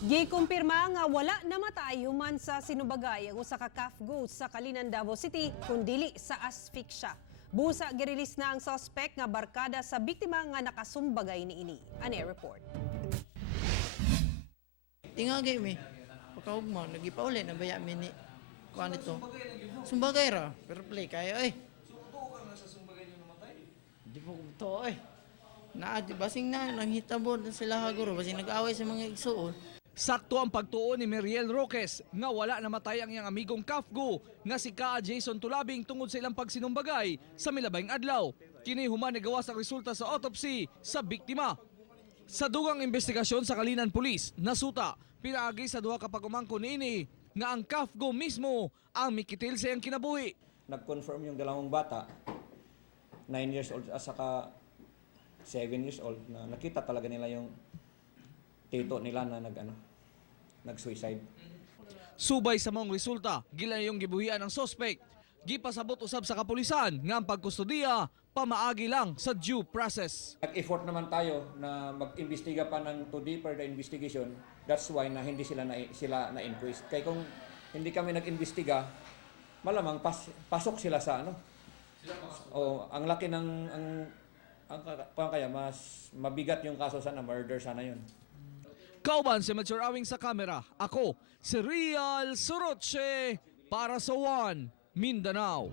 Gikumpirma nga wala namatay human sa sinumbagay ang usa ka CAFGU sa Calinan, Davao City kundili sa asphyxia. Busa girilis na ang suspek nga barkada sa biktima nga nakasumbagay niini. Ani report. Tingagay mi. Pagkaugma nagipauli na baya mi ni kuan ito. Sumbagay ra, pero play kayo eh. So, totoo ka nga sa Sumbagay yung namatay? Di po to eh. Basing na nanghitabo na sila haguro basing nag-away sa mga igsuon. Sakto ang pagtuon ni Meriel Roques nga wala namatay ang iyang amigong CAFGU nga si Ka Jason Tulabing tungod sa ilang pagsinumbagay sa milabayng adlaw. Kini human gawas ang resulta sa autopsy sa biktima. Sa dugang investigasyon sa Calinan Police, nasuta pinaagi sa duha ka pagumangkon niini nga ang CAFGU mismo ang mikitil sa iyang kinabuhi. Nag-confirm yung dalawang bata, 9 years old at saka 7 years old, na nakita talaga nila yung tito nila na nag-suicide. Subay sa maong resulta, gila yung gibuhian ng suspek. Gipasabot usab sa kapulisan nga ang pagkustudiya pamaagi lang sa due process. Nag-effort naman tayo na mag-imbestiga pa ng to deeper the investigation. That's why na hindi sila na-inquest. Kaya kung hindi kami nag-imbestiga, malamang pasok sila sa ano. O ang laki ng kaya mas mabigat yung kaso sana, murder sana yun. Kauban si Mature Awing sa kamera, ako si Real Soroche para sa One Mindanao.